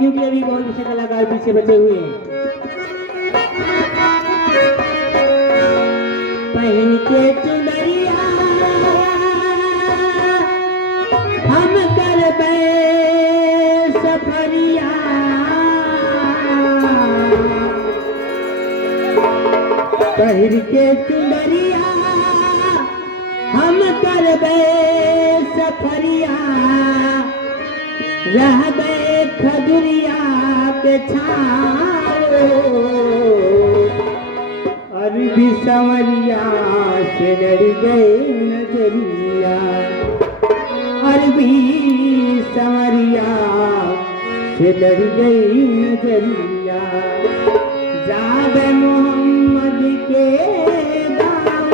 क्योंकि अभी बहुत अच्छे कलाकार पीछे बचे हुए हैं। पहन के चुनरिया हम करबे सफरिया, पहन के चुनरिया हम करबे सफरिया, रहबे खजुरिया के छाओ, अरबी संवरिया से लड़ गए नजरिया, अरबी संवरिया से लड़ गई नजरिया, जाबे मोहम्मद के दाओ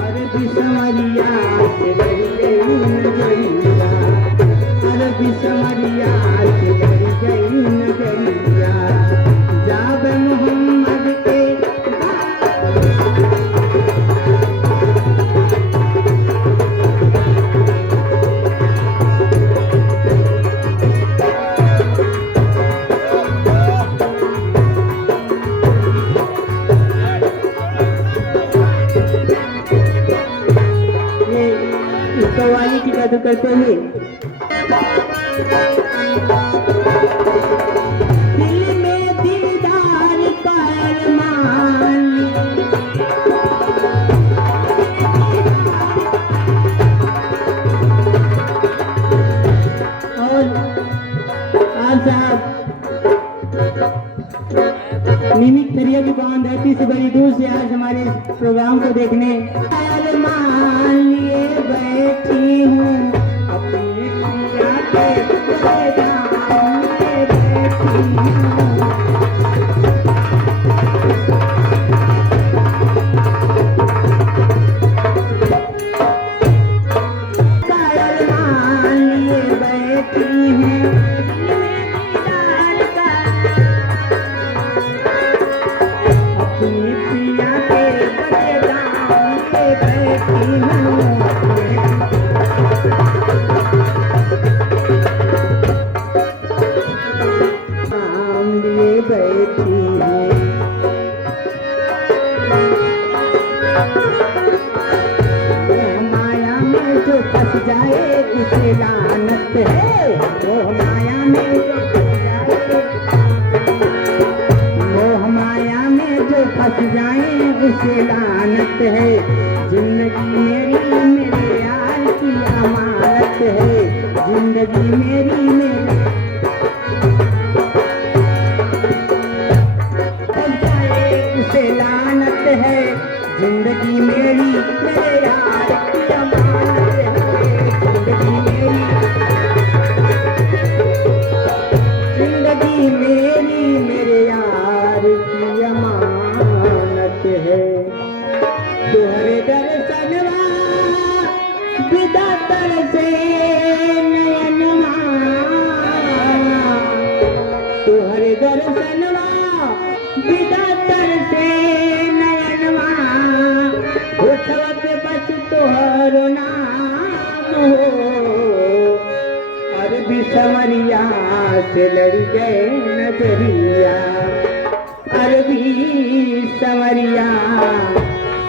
अरबी कव्वाली की जादू करते हुए दिल में दीदार का अरमान, और आज आप निमित दरिया की बांध धरती से बड़ी दूर से आज हमारे प्रोग्राम को देखने अरमान लिए बैठी हूँ, अपनी प्रिया के पैगाम लिए बैठी हूँ, अरमान लिए बैठी हूँ, अपनी प्रिया के पैगाम लिए बैठी हूँ, फंस जाए उसे लानत है, मोह माया में जो फंस जाए, मोह माया में जो फंस जाए उसे लानत है, जिंदगी मेरी मेरे यार की अमानत है, जिंदगी मेरी मेरे फंस जाए उसे लानत है, जिंदगी मेरी मेरे यार की अमानत है, जिंदगी मेरी मेरे यार की अमानत है, तुहरे दर्शनवा विदा तरसे नयनवा, तुहरे दर्शनवा विदा तरसे नयनवा, उठवा पे बस तोहरो नाम हो, अरबी संवरिया से लड़ गए नजरिया, अरबी संवरिया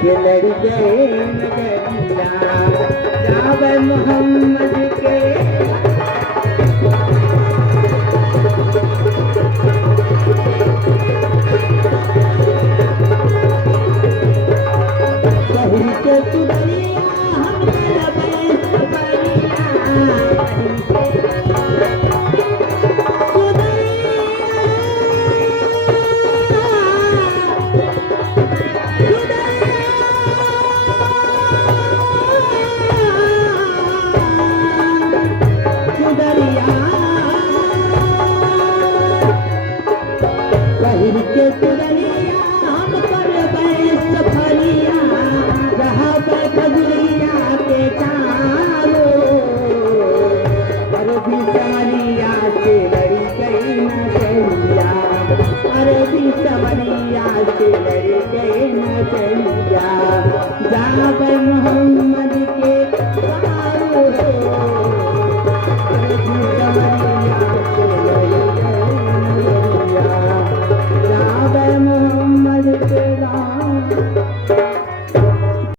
से लड़ गए नजरिया, जाबे मोहम्मद के कहरी के चुनरिया हम करबे सफरिया, सवरिया से लड़ गए नजरिया। जाब मोहम्मद के